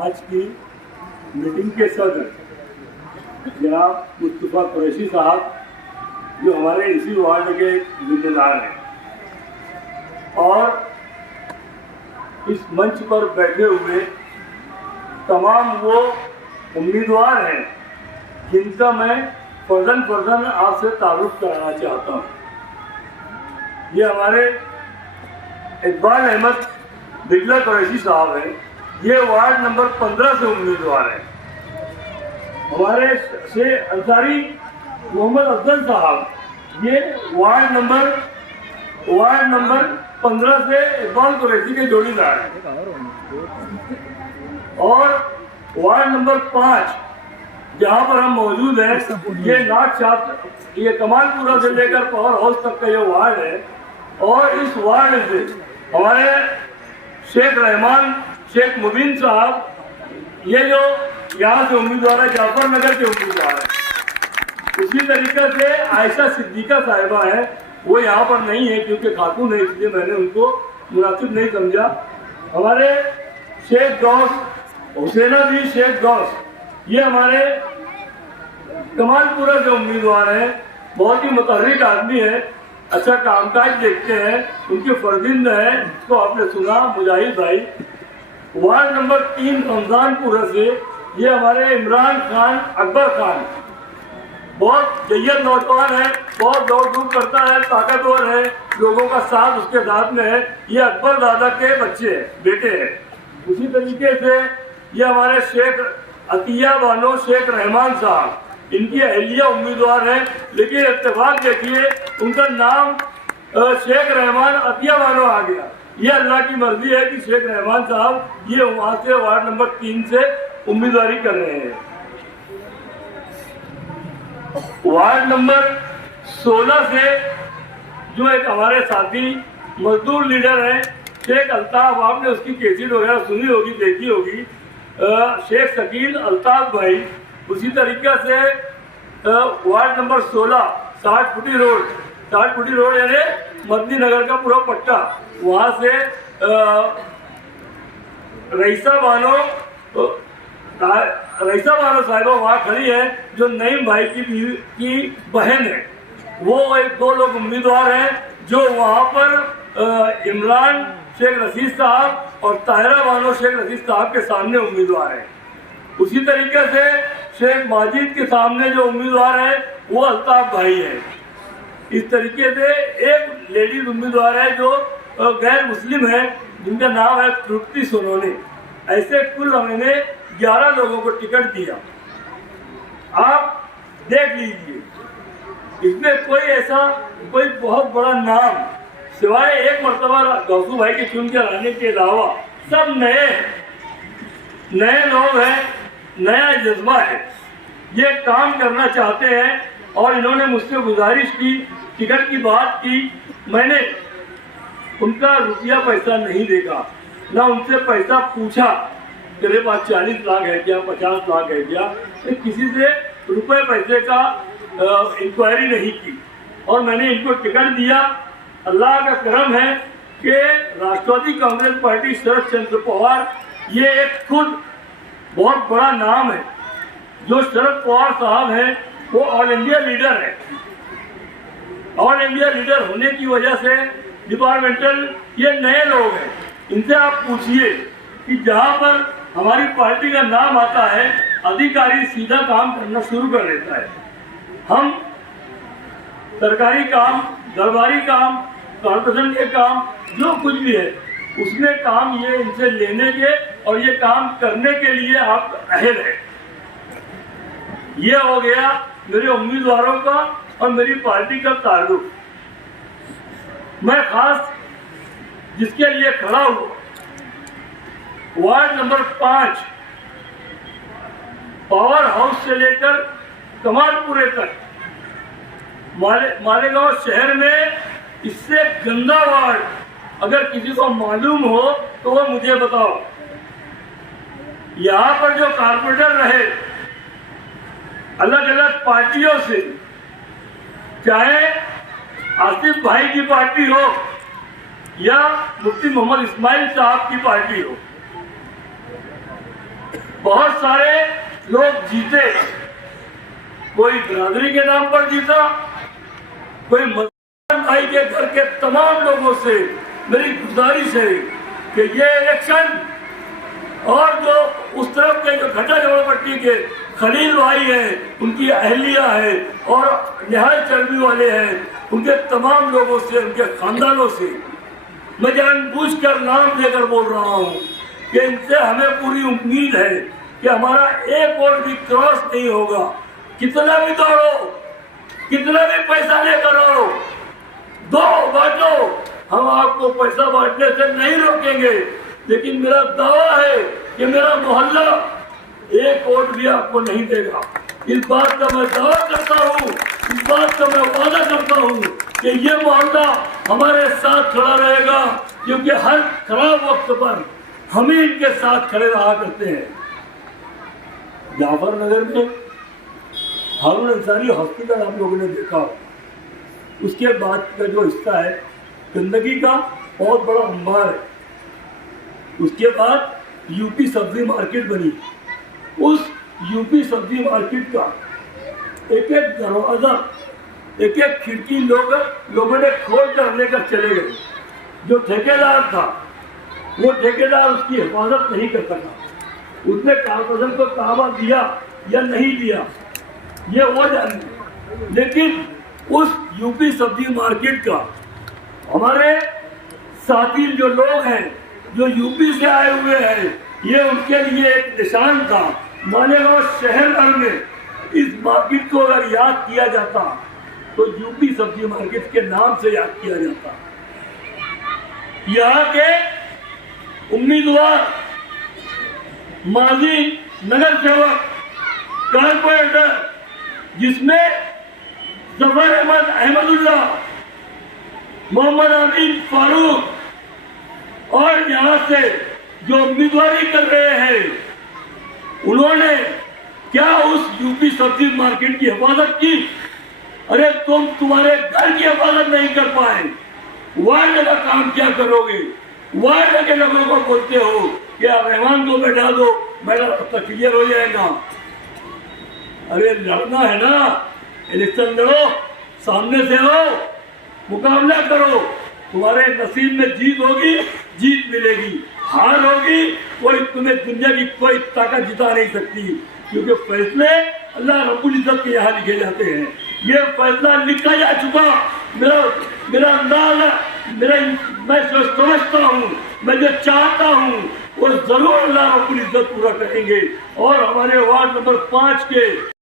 आज की मीटिंग के सदर जनाब मुस्तफा कुरैशी साहब, जो हमारे इसी वार्ड के जिम्मेदार हैं, और इस मंच पर बैठे हुए तमाम वो उम्मीदवार हैं जिनका मैं फर्जन आपसे तारुफ कराना चाहता हूँ। ये हमारे इकबाल अहमद बिजला कुरैशी साहब हैं, ये वार्ड नंबर 15 से उम्मीदवार हैं। हमारे से अंसारी मोहम्मद अफजल साहब, ये वार्ड नंबर 15 से इकबाल कुरैशी के जोड़ीदार हैं। और वार्ड नंबर 5 जहाँ पर हम मौजूद हैं, ये नाग छात्र, ये कमालपुरा से लेकर पावर हाउस तक का ये वार्ड है। और इस वार्ड से हमारे शेख रहमान, शेख मुबीन साहब, ये जो यहाँ से उम्मीदवार है, जाफर नगर के उम्मीदवार है। उसी तरीके से आयशा सिद्दीका साहिबा है, वो यहाँ पर नहीं है क्योंकि खातून है, इसलिए मैंने उनको मुनासिब नहीं समझा। हमारे शेख गौस हुसैना भी शेख गौस, ये हमारे कमालपुरा से उम्मीदवार हैं। बहुत ही मुतहर्रिक आदमी है, अच्छा कामकाज देखते हैं, उनके फर्जिंद है, जिसको आपने सुना, मुजाहिद भाई। वार्ड नंबर 3 रमजानपुरा से ये हमारे इमरान खान अकबर खान, बहुत जय्यद नौजवान है, बहुत दौड़ धूप करता है, ताकतवर है, लोगों का साथ उसके साथ में है। ये अकबर दादा के बच्चे हैं, बेटे हैं। उसी तरीके से ये हमारे शेख अतिया बानो शेख रहमान साहब, इनकी अहलिया उम्मीदवार हैं, लेकिन इत्तेफाक देखिए उनका नाम शेख रहमान अतिया बानो आ गया। ये अल्लाह की मर्जी है कि शेख रहमान साहब ये वहाँ से वार्ड नंबर 3 से उम्मीदवारी कर रहे हैं। वार्ड नंबर 16 से जो एक हमारे साथी मजदूर लीडर हैं शेख अल्ताफ, आपने उसकी कैसेट वगैरह सुनी होगी, देखी होगी, शेख शकील अल्ताफ भाई। उसी तरीके से वार्ड नंबर 16 60 फुटी रोड यानी मदनी नगर का पूरा पट्टा, वहाँ से रईसा बानो साहिबा वहाँ खड़ी है, जो नईम भाई की बहन है। वो 1-2 लोग उम्मीदवार हैं जो वहाँ पर इमरान शेख रशीद साहब और ताहिरा बानो शेख रशीद साहब के सामने उम्मीदवार हैं। उसी तरीके से शेख माजिद के सामने जो उम्मीदवार है वो अल्ताफ भाई है। इस तरीके से एक लेडीज उम्मीदवार है जो गैर मुस्लिम है, जिनका नाम है तृप्ति सोनोनी। ऐसे कुल हमने 11 लोगों को टिकट दिया। आप देख लीजिए, इसमें कोई बहुत बड़ा नाम सिवाय एक मरतबा गौसू भाई के चुन के लाने के अलावा सब नए लोग हैं, नया जज्बा है, ये काम करना चाहते हैं। और इन्होंने मुझसे गुजारिश की, टिकट की बात की, मैंने उनका रुपया पैसा नहीं देखा, ना उनसे पैसा पूछा तेरे पास 40 लाख है क्या, 50 लाख है क्या, किसी से रुपए पैसे का इंक्वायरी नहीं की। और मैंने इनको टिकट दिया। अल्लाह का करम है कि राष्ट्रवादी कांग्रेस पार्टी शरद चंद्र पवार, ये एक खुद बहुत बड़ा नाम है। जो शरद पवार साहब हैं वो ऑल इंडिया लीडर है। ऑल इंडिया लीडर होने की वजह से डिपार्टमेंटल ये नए लोग हैं, इनसे आप पूछिए कि जहाँ पर हमारी पार्टी का नाम आता है, अधिकारी सीधा काम करना शुरू कर देता है। हम सरकारी काम, दरबारी काम, कॉर्पोरेशन के काम, जो कुछ भी है उसमें काम ये इनसे लेने के और ये काम करने के लिए आप अहल है। ये हो गया मेरे उम्मीदवारों का और मेरी पार्टी का ताल्लुक। मैं खास जिसके लिए खड़ा हूँ, वार्ड नंबर 5 पावर हाउस से लेकर कमालपुरे तक, मालेगांव शहर में इससे गंदा वार्ड अगर किसी को मालूम हो तो वो मुझे बताओ। यहाँ पर जो कारपोरेटर रहे अलग अलग पार्टियों से, चाहे आसिफ भाई की पार्टी हो या मुफ्ती मोहम्मद इस्माइल साहब की पार्टी हो, बहुत सारे लोग जीते, कोई बिरादरी के नाम पर जीता, कोई भाई के घर के तमाम लोगों से मेरी गुजारिश है कि ये इलेक्शन और जो उस तरफ के जो घटा झोपड़पट्टी के खलील भाई हैं, उनकी अहलिया है और निहाल चर्बी वाले हैं, उनके तमाम लोगों से, उनके खानदानों से मैं जानबूझकर नाम लेकर बोल रहा हूँ कि इनसे हमें पूरी उम्मीद है कि हमारा एक वोट भी क्रॉस नहीं होगा। कितना भी दौड़ो, कितना भी पैसा लेकर आओ, दो बांटो, हम आपको पैसा बांटने से नहीं रोकेंगे, लेकिन मेरा दावा है कि मेरा मोहल्ला एक वोट भी आपको नहीं देगा। इस बात का मैं दावा करता हूँ, इस बात का मैं वादा करता हूँ कि ये मोहल्ला हमारे साथ खड़ा रहेगा, क्योंकि हर खराब वक्त पर हम ही इनके साथ खड़े रहा करते हैं। जाफर नगर में हारून अंसारी हॉस्पिटल आप लोगों ने देखा, उसके बाद का जो हिस्सा है गंदगी का बहुत बड़ा अंबार है। उसके बाद यूपी सब्जी मार्केट बनी, उस यूपी सब्जी मार्केट का एक एक दरवाजा, एक एक खिड़की लोगों ने खोल कर लेकर चले गए। जो ठेकेदार था वो ठेकेदार उसकी हिफाजत नहीं कर सका, उसने कारपोरेशन को ताबा दिया या नहीं दिया ये वो जाने, लेकिन उस यूपी सब्जी मार्केट का हमारे साथी जो लोग हैं जो यूपी से आए हुए हैं, ये उनके लिए एक निशान था। मालेगांव शहर भर में इस मार्केट को अगर याद किया जाता तो यूपी सब्जी मार्केट के नाम से याद किया जाता। यहाँ के उम्मीदवार, माजी नगर सेवक, कारपोरेटर, जिसमें जफर अहमदुल्ला, मोहम्मद अमीन फारूक और यहाँ से जो उम्मीदवारी कर रहे हैं, उन्होंने क्या उस यूपी सब्जी मार्केट की हिफाजत की? अरे तुम्हारे घर की हिफाजत नहीं कर पाए, वार्ड का काम क्या करोगे? वार्ड के लोगों को बोलते हो कि आप रहमान को बैठा दो, मेरा रास्ता क्लियर हो जाएगा। अरे लड़ना है ना, इलेक्शन लड़ो, सामने से हो, मुकाबला करो, तुम्हारे नसीब में जीत होगी, जीत मिलेगी, हार होगी, कोई तुम्हें दुनिया की कोई ताकत जिता नहीं सकती, क्योंकि फैसले अल्लाह रब्बुल इज्जत के यहाँ लिखे जाते हैं। ये फैसला लिखा जा चुका, मेरा अंदाजा, मैं समझता हूँ, मैं जो चाहता हूँ वो जरूर अल्लाह रब्बुल इज्जत पूरा करेंगे। और हमारे वार्ड नंबर 5 के